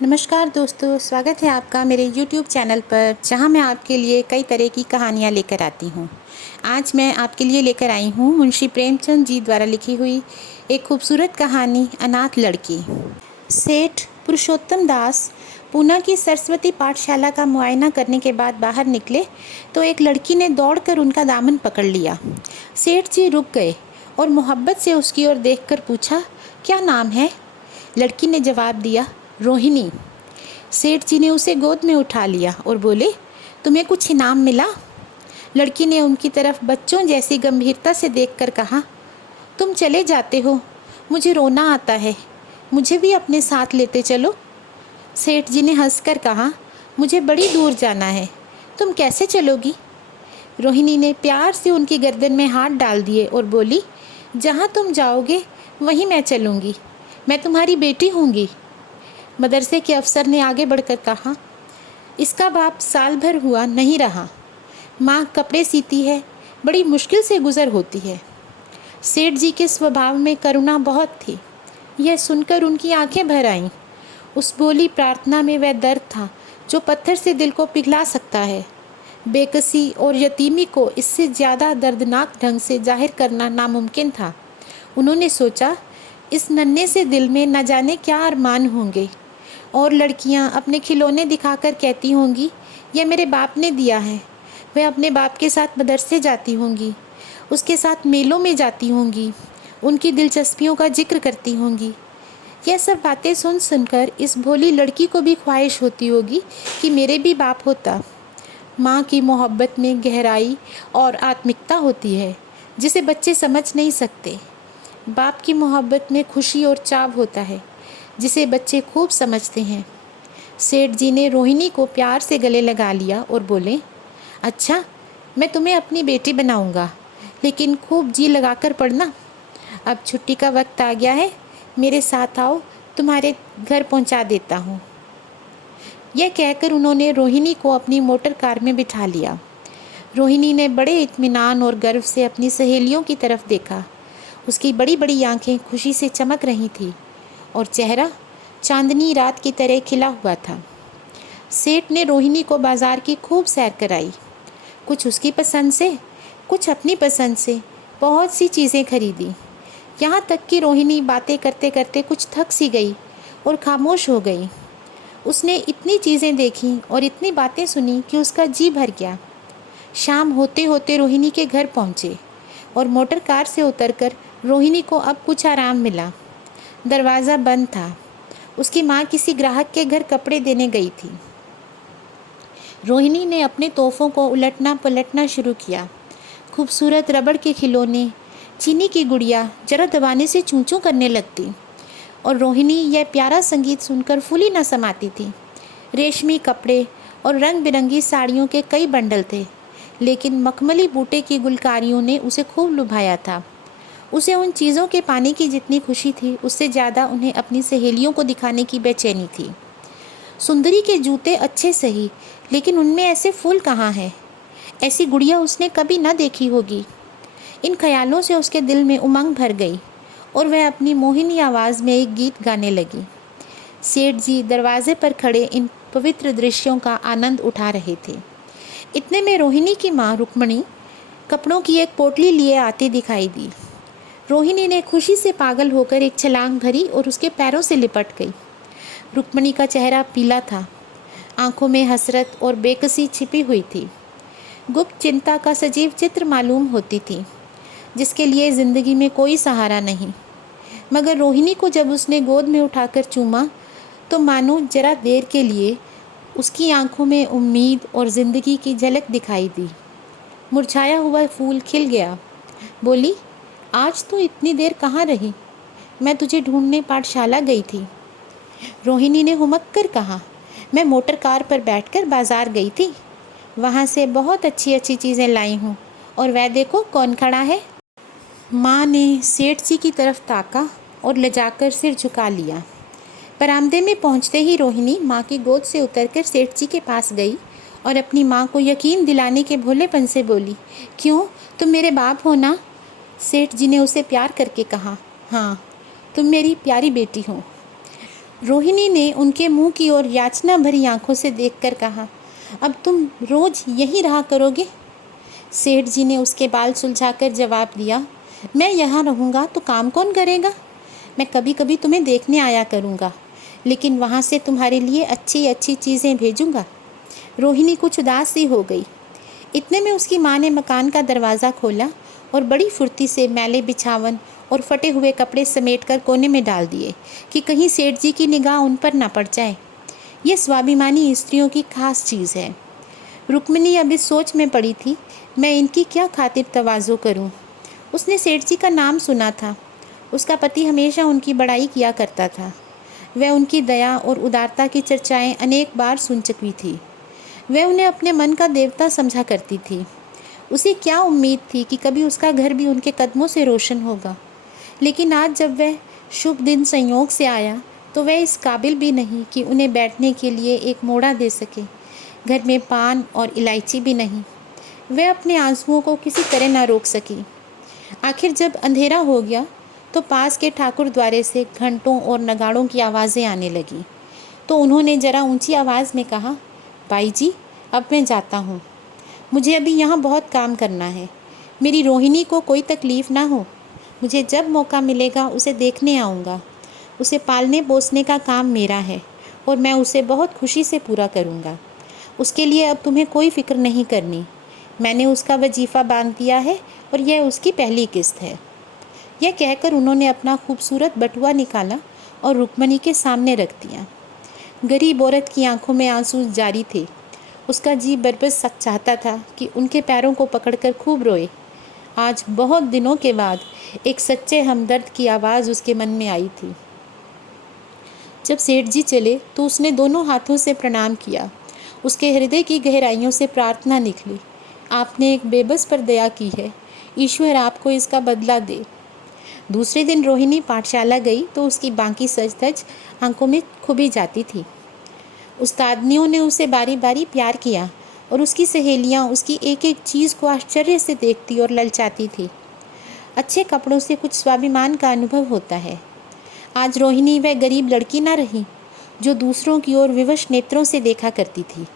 नमस्कार दोस्तों, स्वागत है आपका मेरे YouTube चैनल पर, जहां मैं आपके लिए कई तरह की कहानियां लेकर आती हूं। आज मैं आपके लिए लेकर आई हूं मुंशी प्रेमचंद जी द्वारा लिखी हुई एक खूबसूरत कहानी, अनाथ लड़की। सेठ पुरुषोत्तम दास पूना की सरस्वती पाठशाला का मुआयना करने के बाद बाहर निकले तो एक लड़की ने दौड़कर उनका दामन पकड़ लिया। सेठ जी रुक गए और मोहब्बत से उसकी ओर देखकर पूछा, क्या नाम है? लड़की ने जवाब दिया, रोहिणी। सेठ जी ने उसे गोद में उठा लिया और बोले, तुम्हें कुछ इनाम मिला? लड़की ने उनकी तरफ बच्चों जैसी गंभीरता से देखकर कहा, तुम चले जाते हो, मुझे रोना आता है, मुझे भी अपने साथ लेते चलो। सेठ जी ने हंसकर कहा, मुझे बड़ी दूर जाना है, तुम कैसे चलोगी? रोहिणी ने प्यार से उनकी गर्दन में हाथ डाल दिए और बोली, जहाँ तुम जाओगे वहीं मैं चलूँगी, मैं तुम्हारी बेटी होंगी। मदरसे के अफसर ने आगे बढ़कर कहा, इसका बाप साल भर हुआ नहीं रहा, माँ कपड़े सीती है, बड़ी मुश्किल से गुजर होती है। सेठ जी के स्वभाव में करुणा बहुत थी। यह सुनकर उनकी आंखें भर आईं। उस बोली प्रार्थना में वह दर्द था जो पत्थर से दिल को पिघला सकता है। बेकसी और यतीमी को इससे ज़्यादा दर्दनाक ढंग से जाहिर करना नामुमकिन था। उन्होंने सोचा, इस नन्हे से दिल में न जाने क्या अरमान होंगे, और लड़कियां अपने खिलौने दिखाकर कहती होंगी, यह मेरे बाप ने दिया है। वह अपने बाप के साथ मदरसे जाती होंगी, उसके साथ मेलों में जाती होंगी, उनकी दिलचस्पियों का जिक्र करती होंगी। यह सब बातें सुन सुनकर इस भोली लड़की को भी ख्वाहिश होती होगी कि मेरे भी बाप होता। माँ की मोहब्बत में गहराई और आत्मिकता होती है जिसे बच्चे समझ नहीं सकते। बाप की मोहब्बत में खुशी और चाव होता है जिसे बच्चे खूब समझते हैं। सेठ जी ने रोहिणी को प्यार से गले लगा लिया और बोले, अच्छा, मैं तुम्हें अपनी बेटी बनाऊंगा, लेकिन खूब जी लगाकर पढ़ना। अब छुट्टी का वक्त आ गया है, मेरे साथ आओ, तुम्हारे घर पहुंचा देता हूँ। यह कहकर उन्होंने रोहिणी को अपनी मोटर कार में बिठा लिया। रोहिणी ने बड़े इत्मीनान और गर्व से अपनी सहेलियों की तरफ देखा। उसकी बड़ी बड़ी आंखें खुशी से चमक रही थी और चेहरा चांदनी रात की तरह खिला हुआ था। सेठ ने रोहिणी को बाजार की खूब सैर कराई। कुछ उसकी पसंद से, कुछ अपनी पसंद से बहुत सी चीज़ें खरीदी। यहाँ तक कि रोहिणी बातें करते करते कुछ थक सी गई और खामोश हो गई। उसने इतनी चीज़ें देखी और इतनी बातें सुनी कि उसका जी भर गया। शाम होते होते रोहिणी के घर पहुँचे और मोटर कार से उतरकर रोहिणी को अब कुछ आराम मिला। दरवाज़ा बंद था। उसकी माँ किसी ग्राहक के घर कपड़े देने गई थी। रोहिणी ने अपने तोहफ़ों को उलटना पलटना शुरू किया। खूबसूरत रबड़ के खिलौने, चीनी की गुड़िया जरा दबाने से चूं चूं करने लगती और रोहिणी यह प्यारा संगीत सुनकर फूली न समाती थी। रेशमी कपड़े और रंग बिरंगी साड़ियों के कई बंडल थे, लेकिन मखमली बूटे की गुलकारियों ने उसे खूब लुभाया था। उसे उन चीज़ों के पाने की जितनी खुशी थी, उससे ज़्यादा उन्हें अपनी सहेलियों को दिखाने की बेचैनी थी। सुंदरी के जूते अच्छे सही, लेकिन उनमें ऐसे फूल कहाँ हैं? ऐसी गुड़िया उसने कभी न देखी होगी। इन ख्यालों से उसके दिल में उमंग भर गई और वह अपनी मोहिनी आवाज़ में एक गीत गाने लगी। सेठ जी दरवाजे पर खड़े इन पवित्र दृश्यों का आनंद उठा रहे थे। इतने में रोहिणी की माँ रुक्मणी कपड़ों की एक पोटली लिए आती दिखाई दी। रोहिणी ने खुशी से पागल होकर एक छलांग भरी और उसके पैरों से लिपट गई। रुक्मणी का चेहरा पीला था, आंखों में हसरत और बेकसी छिपी हुई थी। गुप्त चिंता का सजीव चित्र मालूम होती थी, जिसके लिए ज़िंदगी में कोई सहारा नहीं। मगर रोहिणी को जब उसने गोद में उठाकर चूमा तो मानो जरा देर के लिए उसकी आंखों में उम्मीद और ज़िंदगी की झलक दिखाई दी। मुरझाया हुआ फूल खिल गया। बोली, आज तो इतनी देर कहाँ रही? मैं तुझे ढूंढने पाठशाला गई थी। रोहिणी ने हुमक कर कहा, मैं मोटर कार पर बैठकर बाजार गई थी, वहाँ से बहुत अच्छी अच्छी चीज़ें लाई हूँ, और वह देखो कौन खड़ा है। माँ ने सेठ जी की तरफ ताका और लजाकर सिर झुका लिया। बरामदे में पहुँचते ही रोहिणी माँ की गोद से उतरकर सेठ जी के पास गई और अपनी माँ को यकीन दिलाने के भोलेपन से बोली, क्यों, तुम मेरे बाप हो ना? सेठ जी ने उसे प्यार करके कहा, हाँ, तुम मेरी प्यारी बेटी हो। रोहिणी ने उनके मुंह की ओर याचना भरी आंखों से देखकर कहा, अब तुम रोज यहीं रहा करोगे? सेठ जी ने उसके बाल सुलझाकर जवाब दिया, मैं यहाँ रहूँगा तो काम कौन करेगा? मैं कभी कभी तुम्हें देखने आया करूँगा, लेकिन वहाँ से तुम्हारे लिए अच्छी अच्छी चीज़ें भेजूँगा। रोहिणी कुछ उदास सी हो गई। इतने में उसकी माँ ने मकान का दरवाज़ा खोला और बड़ी फुर्ती से मैले बिछावन और फटे हुए कपड़े समेटकर कोने में डाल दिए कि कहीं सेठ जी की निगाह उन पर ना पड़ जाए। ये स्वाभिमानी स्त्रियों की खास चीज़ है। रुक्मिणी अब इस सोच में पड़ी थी, मैं इनकी क्या खातिर तवाज़ो करूं? उसने सेठ जी का नाम सुना था। उसका पति हमेशा उनकी बड़ाई किया करता था। वह उनकी दया और उदारता की चर्चाएं अनेक बार सुन चुकी थी। वह उन्हें अपने मन का देवता समझा करती थी। उसे क्या उम्मीद थी कि कभी उसका घर भी उनके कदमों से रोशन होगा। लेकिन आज जब वह शुभ दिन संयोग से आया तो वह इस काबिल भी नहीं कि उन्हें बैठने के लिए एक मोड़ा दे सके। घर में पान और इलायची भी नहीं। वह अपने आंसुओं को किसी तरह ना रोक सकी। आखिर जब अंधेरा हो गया तो पास के ठाकुर द्वारे से घंटों और नगाड़ों की आवाज़ें आने लगी। तो उन्होंने ज़रा ऊंची आवाज़ में कहा, भाई जी, अब मैं जाता हूँ। मुझे अभी यहाँ बहुत काम करना है। मेरी रोहिणी को कोई तकलीफ़ ना हो। मुझे जब मौका मिलेगा उसे देखने आऊँगा। उसे पालने पोसने का काम मेरा है और मैं उसे बहुत खुशी से पूरा करूँगा। उसके लिए अब तुम्हें कोई फ़िक्र नहीं करनी। मैंने उसका वजीफ़ा बांध दिया है और यह उसकी पहली किस्त है। यह कहकर उन्होंने अपना खूबसूरत बटुआ निकाला और रुक्मणी के सामने रख दिया। गरीब औरत की आंखों में आंसू जारी थे। उसका जी बरबस चाहता था कि उनके पैरों को पकड़कर खूब रोए। आज बहुत दिनों के बाद एक सच्चे हमदर्द की आवाज़ उसके मन में आई थी। जब सेठ जी चले तो उसने दोनों हाथों से प्रणाम किया। उसके हृदय की गहराइयों से प्रार्थना निकली, आपने एक बेबस पर दया की है, ईश्वर आपको इसका बदला दे। दूसरे दिन रोहिणी पाठशाला गई तो उसकी बाकी सज धज आंखों में खुबी जाती थी। उस्तादनियों ने उसे बारी बारी प्यार किया और उसकी सहेलियां उसकी एक एक चीज़ को आश्चर्य से देखती और ललचाती थी। अच्छे कपड़ों से कुछ स्वाभिमान का अनुभव होता है। आज रोहिणी वह गरीब लड़की ना रही जो दूसरों की ओर विवश नेत्रों से देखा करती थी।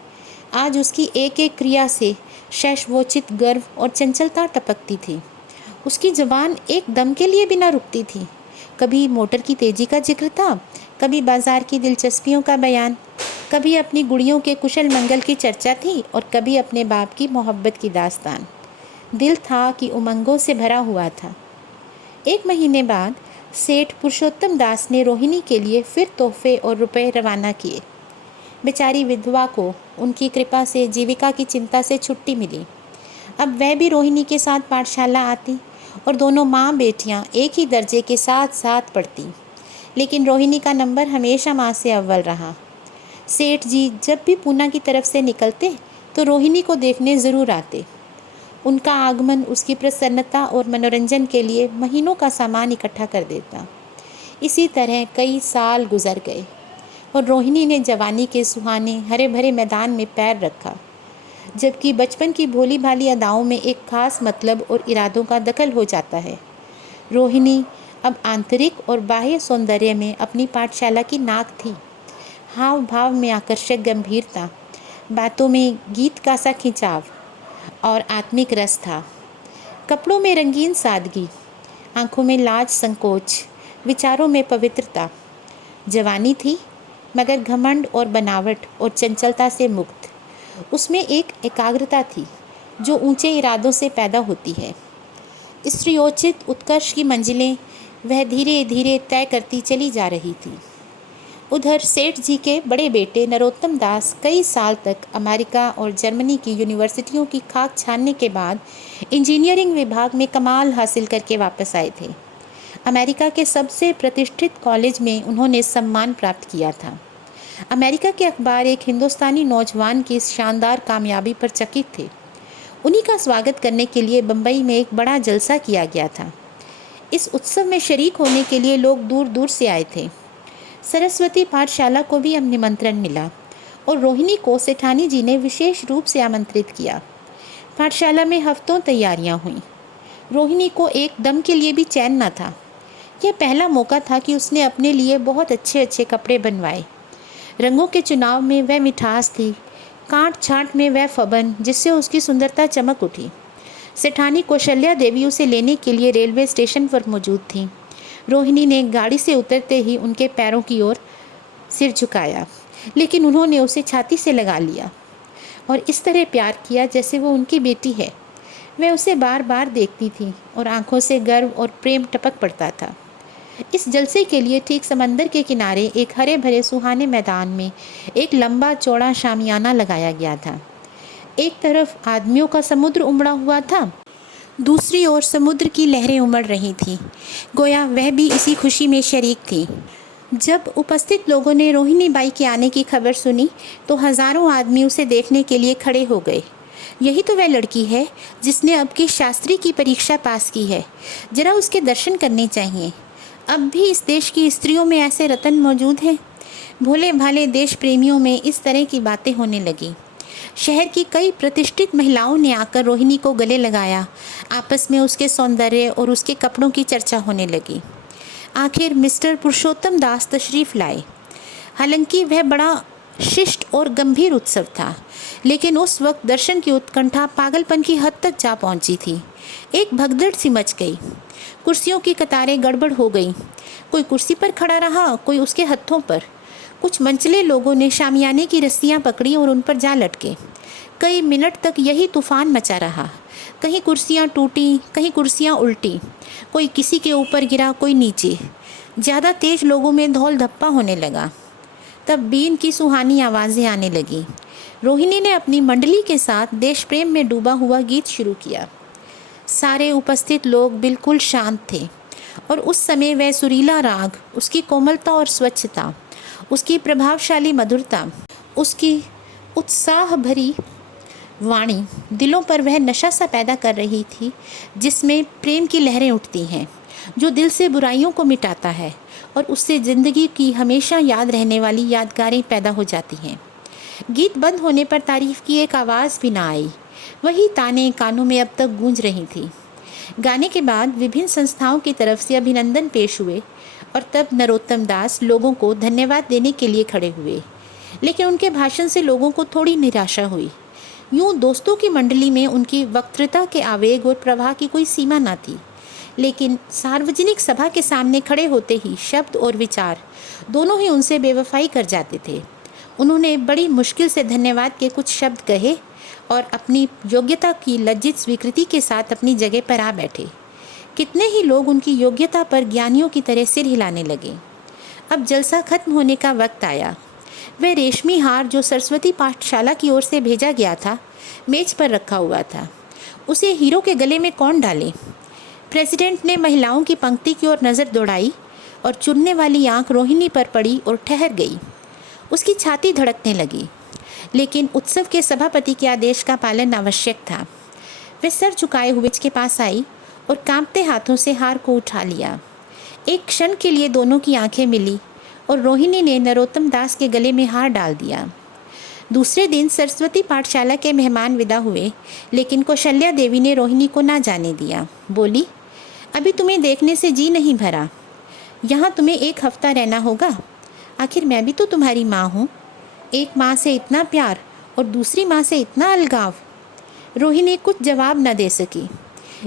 आज उसकी एक एक क्रिया से शैशवोचित गर्व और चंचलता टपकती थी। उसकी ज़बान एक दम के लिए भी ना रुकती थी। कभी मोटर की तेज़ी का जिक्र था, कभी बाजार की दिलचस्पियों का बयान, कभी अपनी गुड़ियों के कुशल मंगल की चर्चा थी और कभी अपने बाप की मोहब्बत की दास्तान। दिल था कि उमंगों से भरा हुआ था। एक महीने बाद सेठ पुरुषोत्तम दास ने रोहिणी के लिए फिर तोहफे और रुपए रवाना किए। बेचारी विधवा को उनकी कृपा से जीविका की चिंता से छुट्टी मिली। अब वह भी रोहिणी के साथ पाठशाला आती और दोनों माँ बेटियाँ एक ही दर्जे के साथ साथ पढ़ती। लेकिन रोहिणी का नंबर हमेशा माँ से अव्वल रहा। सेठ जी जब भी पूना की तरफ से निकलते तो रोहिणी को देखने ज़रूर आते। उनका आगमन उसकी प्रसन्नता और मनोरंजन के लिए महीनों का सामान इकट्ठा कर देता। इसी तरह कई साल गुजर गए और रोहिणी ने जवानी के सुहाने हरे भरे मैदान में पैर रखा, जबकि बचपन की भोली भाली अदाओं में एक खास मतलब और इरादों का दखल हो जाता है। रोहिणी अब आंतरिक और बाह्य सौंदर्य में अपनी पाठशाला की नाक थी। हाव भाव में आकर्षक गंभीरता, बातों में गीत का सा खिंचाव और आत्मिक रस था। कपड़ों में रंगीन सादगी, आंखों में लाज संकोच, विचारों में पवित्रता। जवानी थी मगर घमंड और बनावट और चंचलता से मुक्त। उसमें एक एकाग्रता थी जो ऊंचे इरादों से पैदा होती है। स्त्रियोचित उत्कर्ष की मंजिलें वह धीरे धीरे तय करती चली जा रही थी। उधर सेठ जी के बड़े बेटे नरोत्तम दास कई साल तक अमेरिका और जर्मनी की यूनिवर्सिटियों की खाक छानने के बाद इंजीनियरिंग विभाग में कमाल हासिल करके वापस आए थे। अमेरिका के सबसे प्रतिष्ठित कॉलेज में उन्होंने सम्मान प्राप्त किया था। अमेरिका के अखबार एक हिंदुस्तानी नौजवान की इस शानदार कामयाबी पर चकित थे। उन्हीं का स्वागत करने के लिए बम्बई में एक बड़ा जलसा किया गया था। इस उत्सव में शरीक होने के लिए लोग दूर दूर से आए थे। सरस्वती पाठशाला को भी निमंत्रण मिला और रोहिणी को सेठानी जी ने विशेष रूप से आमंत्रित किया। पाठशाला में हफ्तों तैयारियां हुईं। रोहिणी को एक दम के लिए भी चैन न था। यह पहला मौका था कि उसने अपने लिए बहुत अच्छे अच्छे कपड़े बनवाए। रंगों के चुनाव में वह मिठास थी, काट छांट में वह फबन जिससे उसकी सुंदरता चमक उठी। सेठानी कौशल्या देवी उसे लेने के लिए रेलवे स्टेशन पर मौजूद थी। रोहिणी ने गाड़ी से उतरते ही उनके पैरों की ओर सिर झुकाया, लेकिन उन्होंने उसे छाती से लगा लिया और इस तरह प्यार किया जैसे वो उनकी बेटी है। वह उसे बार बार देखती थी और आंखों से गर्व और प्रेम टपक पड़ता था। इस जलसे के लिए ठीक समंदर के किनारे एक हरे भरे सुहाने मैदान में एक लंबा चौड़ा शामियाना लगाया गया था। एक तरफ आदमियों का समुद्र उमड़ा हुआ था, दूसरी ओर समुद्र की लहरें उमड़ रही थीं, गोया वह भी इसी खुशी में शरीक थी। जब उपस्थित लोगों ने रोहिणी बाई के आने की खबर सुनी तो हजारों आदमी उसे देखने के लिए खड़े हो गए। यही तो वह लड़की है जिसने अब की शास्त्री की परीक्षा पास की है, जरा उसके दर्शन करने चाहिए। अब भी इस देश की स्त्रियों में ऐसे रतन मौजूद हैं। भोले भाले देश प्रेमियों में इस तरह की बातें होने लगी। शहर की कई प्रतिष्ठित महिलाओं ने आकर रोहिणी को गले लगाया। आपस में उसके सौंदर्य और उसके कपड़ों की चर्चा होने लगी। आखिर मिस्टर पुरुषोत्तम दास तशरीफ़ लाए। हालांकि वह बड़ा शिष्ट और गंभीर उत्सव था, लेकिन उस वक्त दर्शन की उत्कंठा पागलपन की हद तक जा पहुंची थी। एक भगदड़ सी मच गई। कुर्सियों की कतारें गड़बड़ हो गईं। कोई कुर्सी पर खड़ा रहा, कोई उसके हत्थों पर। कुछ मंचले लोगों ने शामियाने की रस्सियां पकड़ी और उन पर जा लटके। कई मिनट तक यही तूफान मचा रहा। कहीं कुर्सियां टूटी, कहीं कुर्सियां उल्टी, कोई किसी के ऊपर गिरा, कोई नीचे। ज़्यादा तेज लोगों में धौल धप्पा होने लगा। तब बीन की सुहानी आवाज़ें आने लगी। रोहिणी ने अपनी मंडली के साथ देश प्रेम में डूबा हुआ गीत शुरू किया। सारे उपस्थित लोग बिल्कुल शांत थे और उस समय वह सुरीला राग, उसकी कोमलता और स्वच्छता, उसकी प्रभावशाली मधुरता, उसकी उत्साह भरी वाणी, दिलों पर वह नशा सा पैदा कर रही थी जिसमें प्रेम की लहरें उठती हैं, जो दिल से बुराइयों को मिटाता है और उससे ज़िंदगी की हमेशा याद रहने वाली यादगारें पैदा हो जाती हैं। गीत बंद होने पर तारीफ़ की एक आवाज़ भी ना आई। वही ताने कानों में अब तक गूंज रही थी। गाने के बाद विभिन्न संस्थाओं की तरफ से अभिनंदन पेश हुए और तब नरोत्तम दास लोगों को धन्यवाद देने के लिए खड़े हुए, लेकिन उनके भाषण से लोगों को थोड़ी निराशा हुई। यूँ दोस्तों की मंडली में उनकी वक्तृता के आवेग और प्रवाह की कोई सीमा न थी, लेकिन सार्वजनिक सभा के सामने खड़े होते ही शब्द और विचार दोनों ही उनसे बेवफाई कर जाते थे। उन्होंने बड़ी मुश्किल से धन्यवाद के कुछ शब्द कहे और अपनी योग्यता की लज्जित स्वीकृति के साथ अपनी जगह पर आ बैठे। कितने ही लोग उनकी योग्यता पर ज्ञानियों की तरह सिर हिलाने लगे। अब जलसा खत्म होने का वक्त आया। वह रेशमी हार जो सरस्वती पाठशाला की ओर से भेजा गया था, मेज पर रखा हुआ था। उसे हीरो के गले में कौन डाले? प्रेसिडेंट ने महिलाओं की पंक्ति की ओर नज़र दौड़ाई और चुनने वाली आंख रोहिणी पर पड़ी और ठहर गई। उसकी छाती धड़कने लगी, लेकिन उत्सव के सभापति के आदेश का पालन आवश्यक था। वे सर झुकाए हुए के पास आई और कांपते हाथों से हार को उठा लिया। एक क्षण के लिए दोनों की आंखें मिली और रोहिणी ने नरोत्तम दास के गले में हार डाल दिया। दूसरे दिन सरस्वती पाठशाला के मेहमान विदा हुए, लेकिन कौशल्या देवी ने रोहिणी को ना जाने दिया। बोली, अभी तुम्हें देखने से जी नहीं भरा। यहाँ तुम्हें एक हफ्ता रहना होगा। आखिर मैं भी तो तुम्हारी माँ हूँ। एक माँ से इतना प्यार और दूसरी माँ से इतना अलगाव। रोहिणी कुछ जवाब न दे सकी।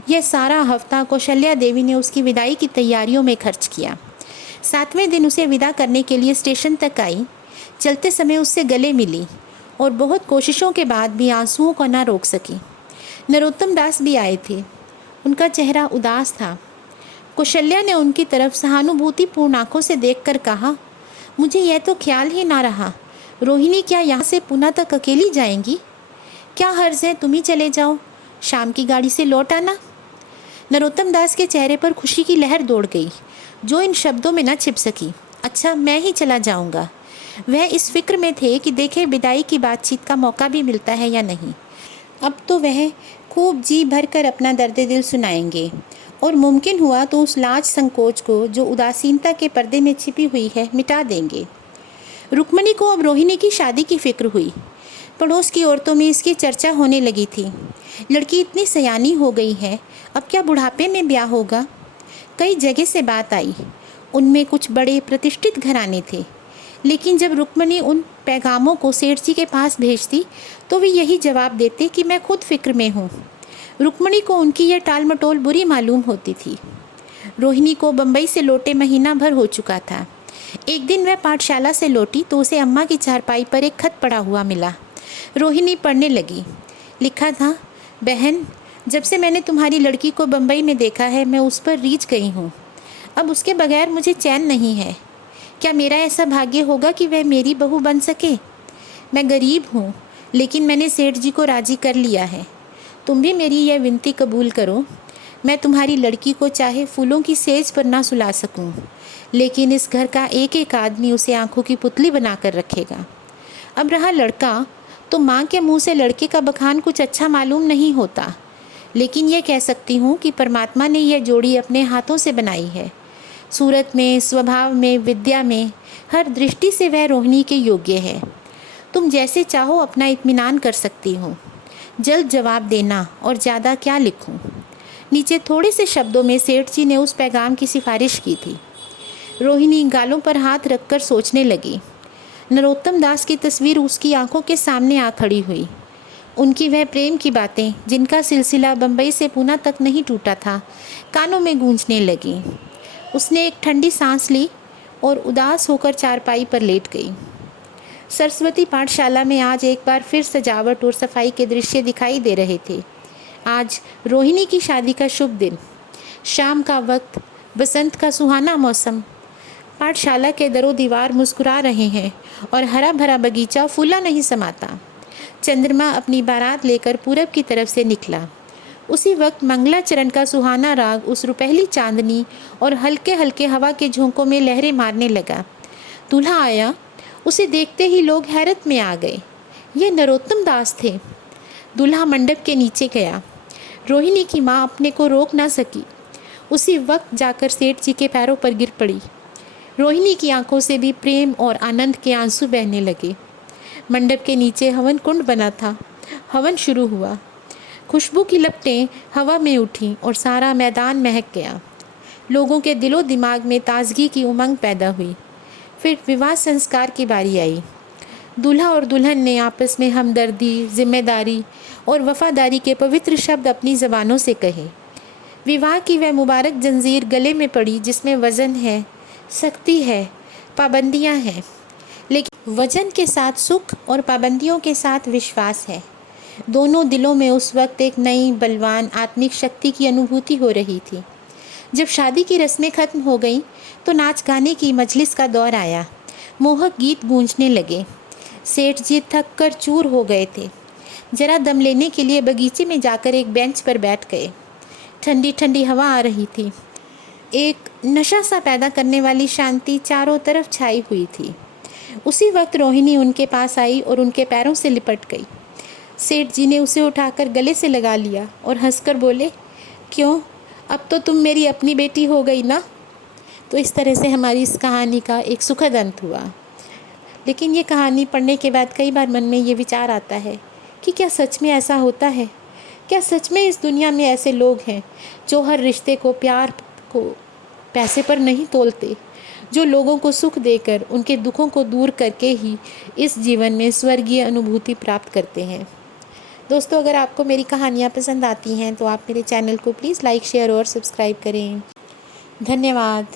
यह सारा हफ्ता कौशल्या देवी ने उसकी विदाई की तैयारियों में खर्च किया। 7वें दिन उसे विदा करने के लिए स्टेशन तक आई। चलते समय उससे गले मिली और बहुत कोशिशों के बाद भी आंसुओं को ना रोक सकी। नरोत्तम दास भी आए थे। उनका चेहरा उदास था। कौशल्या ने उनकी तरफ सहानुभूतिपूर्ण आंखों से देखकर कहा, मुझे यह तो ख्याल ही ना रहा, रोहिणी क्या यहाँ से पुणे तक अकेली जाएंगी? क्या हर्ज है, तुम ही चले जाओ, शाम की गाड़ी से लौट आना। नरोत्तम दास के चेहरे पर खुशी की लहर दौड़ गई, जो इन शब्दों में न छिप सकी। अच्छा, मैं ही चला जाऊँगा। वह इस फिक्र में थे कि देखे विदाई की बातचीत का मौका भी मिलता है या नहीं। अब तो वह खूब जी भर कर अपना दर्द दिल सुनाएंगे और मुमकिन हुआ तो उस लाज संकोच को जो उदासीनता के पर्दे में छिपी हुई है मिटा देंगे। रुक्मणी को अब रोहिणी की शादी की फिक्र हुई। पड़ोस की औरतों में इसकी चर्चा होने लगी थी। लड़की इतनी सयानी हो गई है, अब क्या बुढ़ापे में ब्याह होगा? कई जगह से बात आई, उनमें कुछ बड़े प्रतिष्ठित घराने थे, लेकिन जब रुक्मणी उन पैगामों को सेठ जी के पास भेजती तो वे यही जवाब देते कि मैं खुद फिक्र में हूँ। रुक्मणी को उनकी यह टाल मटोल बुरी मालूम होती थी। रोहिणी को बम्बई से लौटे महीना भर हो चुका था। एक दिन वह पाठशाला से लौटी तो उसे अम्मा की चारपाई पर एक खत पड़ा हुआ मिला। रोहिणी पढ़ने लगी। लिखा था, बहन, जब से मैंने तुम्हारी लड़की को बम्बई में देखा है मैं उस पर रीझ गई हूँ। अब उसके बगैर मुझे चैन नहीं है। क्या मेरा ऐसा भाग्य होगा कि वह मेरी बहू बन सके? मैं गरीब हूँ, लेकिन मैंने सेठ जी को राजी कर लिया है। तुम भी मेरी यह विनती कबूल करो। मैं तुम्हारी लड़की को चाहे फूलों की सेज पर ना सुला सकूं, लेकिन इस घर का एक एक आदमी उसे आंखों की पुतली बनाकर रखेगा। अब रहा लड़का, तो माँ के मुंह से लड़के का बखान कुछ अच्छा मालूम नहीं होता, लेकिन यह कह सकती हूँ कि परमात्मा ने यह जोड़ी अपने हाथों से बनाई है। सूरत में, स्वभाव में, विद्या में, हर दृष्टि से वह रोहिणी के योग्य है। तुम जैसे चाहो अपना इत्मीनान कर सकती हो। जल्द जवाब देना, और ज़्यादा क्या लिखूं? नीचे थोड़े से शब्दों में सेठ जी ने उस पैगाम की सिफारिश की थी। रोहिणी गालों पर हाथ रखकर सोचने लगी। नरोत्तम दास की तस्वीर उसकी आंखों के सामने आ खड़ी हुई। उनकी वह प्रेम की बातें, जिनका सिलसिला बम्बई से पूना तक नहीं टूटा था, कानों में गूंजने लगी। उसने एक ठंडी सांस ली और उदास होकर चारपाई पर लेट गई। सरस्वती पाठशाला में आज एक बार फिर सजावट और सफाई के दृश्य दिखाई दे रहे थे। आज रोहिणी की शादी का शुभ दिन, शाम का वक्त, बसंत का सुहाना मौसम। पाठशाला के दरों दीवार मुस्कुरा रहे हैं और हरा भरा बगीचा फूला नहीं समाता। चंद्रमा अपनी बारात लेकर पूरब की तरफ से निकला। उसी वक्त मंगलाचरण का सुहाना राग उस रुपहली चांदनी और हल्के हल्के हवा के झोंकों में लहरें मारने लगा। दूल्हा आया। उसे देखते ही लोग हैरत में आ गए। ये नरोत्तम दास थे। दूल्हा मंडप के नीचे गया। रोहिणी की माँ अपने को रोक ना सकी। उसी वक्त जाकर सेठ जी के पैरों पर गिर पड़ी। रोहिणी की आंखों से भी प्रेम और आनंद के आंसू बहने लगे। मंडप के नीचे हवन कुंड बना था। हवन शुरू हुआ। खुशबू की लपटें हवा में उठीं और सारा मैदान महक गया। लोगों के दिलो दिमाग में ताजगी की उमंग पैदा हुई। फिर विवाह संस्कार की बारी आई। दूल्हा और दुल्हन ने आपस में हमदर्दी, जिम्मेदारी और वफादारी के पवित्र शब्द अपनी ज़बानों से कहे। विवाह की वह मुबारक जंजीर गले में पड़ी जिसमें वज़न है, सख्ती है, पाबंदियां हैं, लेकिन वज़न के साथ सुख और पाबंदियों के साथ विश्वास है। दोनों दिलों में उस वक्त एक नई बलवान आत्मिक शक्ति की अनुभूति हो रही थी। जब शादी की रस्में खत्म हो गईं तो नाच गाने की मजलिस का दौर आया। मोहक गीत गूंजने लगे। सेठ जी थक कर चूर हो गए थे। जरा दम लेने के लिए बगीचे में जाकर एक बेंच पर बैठ गए। ठंडी ठंडी हवा आ रही थी। एक नशा सा पैदा करने वाली शांति चारों तरफ छाई हुई थी। उसी वक्त रोहिणी उनके पास आई और उनके पैरों से लिपट गई। सेठ जी ने उसे उठाकर गले से लगा लिया और हंसकर बोले, क्यों, अब तो तुम मेरी अपनी बेटी हो गई ना। तो इस तरह से हमारी इस कहानी का एक सुखद अंत हुआ। लेकिन ये कहानी पढ़ने के बाद कई बार मन में ये विचार आता है कि क्या सच में ऐसा होता है? क्या सच में इस दुनिया में ऐसे लोग हैं जो हर रिश्ते को, प्यार को पैसे पर नहीं तोलते, जो लोगों को सुख देकर उनके दुखों को दूर करके ही इस जीवन में स्वर्गीय अनुभूति प्राप्त करते हैं? दोस्तों, अगर आपको मेरी कहानियाँ पसंद आती हैं तो आप मेरे चैनल को प्लीज़ लाइक, शेयर और सब्सक्राइब करें। धन्यवाद।